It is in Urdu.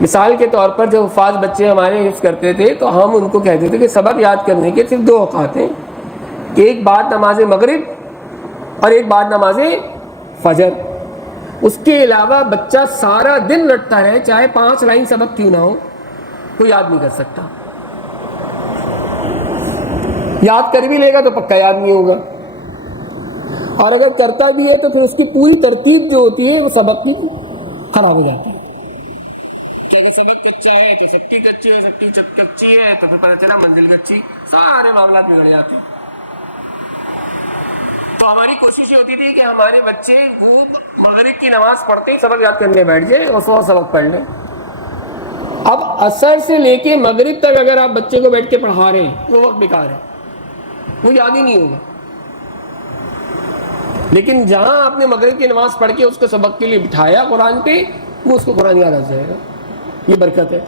مثال کے طور پر جب حفاظ بچے ہمارے حفظ کرتے تھے تو ہم ان کو کہتے تھے کہ سبق یاد کرنے کے صرف 2 اوقات ہیں، کہ ایک بعد نماز مغرب اور ایک بعد نماز فجر. اس کے علاوہ بچہ سارا دن رٹتا رہے، چاہے 5 لائن سبق کیوں نہ ہو، کوئی یاد نہیں کر سکتا. یاد کر بھی لے گا تو پکا یاد نہیں ہوگا، اور اگر کرتا بھی ہے تو پھر اس کی پوری ترتیب جو ہوتی ہے وہ سبق کی خراب ہو جاتی ہے. اگر سبق کچا ہے تو سکتی کچی ہے، سکتی کچی ہے تو پھر پتہ چلا منزل کچی، سارے معاملات بگڑ جاتے ہیں. تو ہماری کوشش یہ ہوتی تھی کہ ہمارے بچے وہ مغرب کی نماز پڑھتے ہی سبق یاد کرنے بیٹھ جائے اور 100 سبق پڑھ لیں. اب عصر سے لے کے مغرب تک اگر آپ بچے کو بیٹھ کے پڑھا رہے ہیں وہ وقت بیکار ہے، وہ یاد ہی نہیں ہوگا. لیکن جہاں آپ نے مغرب کی نماز پڑھ کے اس کو سبق کے لیے بٹھایا قرآن پہ، وہ اس کو قرآن یاد آ جائے گا. یہ برکت ہے.